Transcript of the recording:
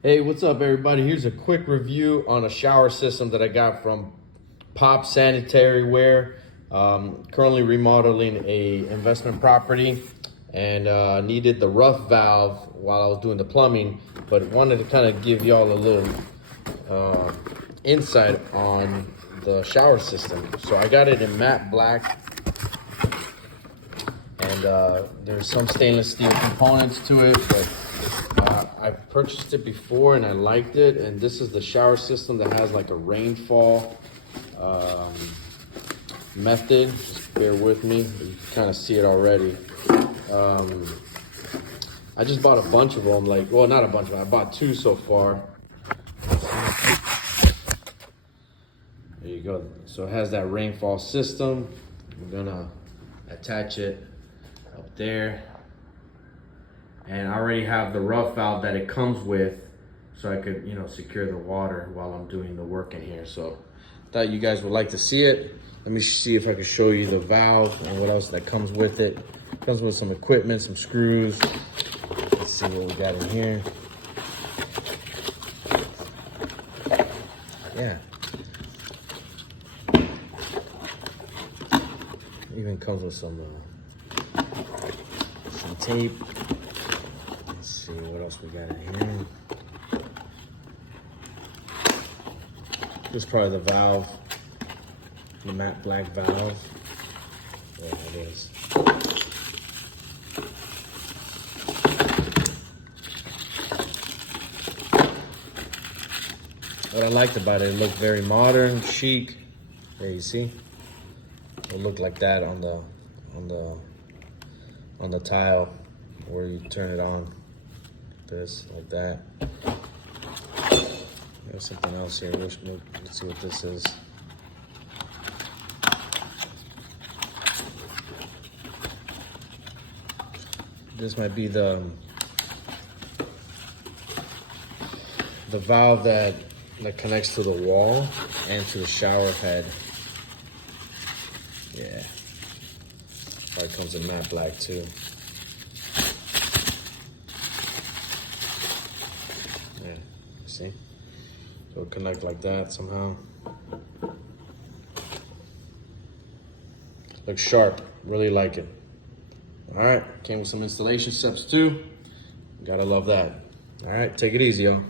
Hey, what's up everybody? Here's a quick review on a shower system that I got from Pop Sanitaryware. Currently remodeling a investment property and needed the rough valve while I was doing the plumbing, but wanted to kind of give y'all a little insight on the shower system. So I got it in matte black, and there's some stainless steel components to it, but I've purchased it before and I liked it. And this is the shower system that has like a rainfall method. Just bear with me, you can kind of see it already. I just bought a bunch of them, well, not a bunch of them, I bought 2 so far. There you go. So it has that rainfall system. I'm gonna attach it up there. And I already have the rough valve that it comes with, so I could, secure the water while I'm doing the work in here. So I thought you guys would like to see it. Let me see if I can show you the valve and what else that comes with it. It comes with some equipment, some screws. Let's see what we got in here. Yeah. Even comes with some tape. Let's see what else we got in here. This is probably the valve, the matte black valve. There it is. What I liked about it, it looked very modern, chic. There you see, it looked like that on the tile where you turn it on. This like that. There's something else here. Let's see what this is. This might be the valve that connects to the wall and to the shower head. Yeah. Probably comes in matte black too. Yeah, see? So it'll connect like that somehow. Looks sharp, really like it. All right, came with some installation steps too. Gotta love that. All right, take it easy, y'all.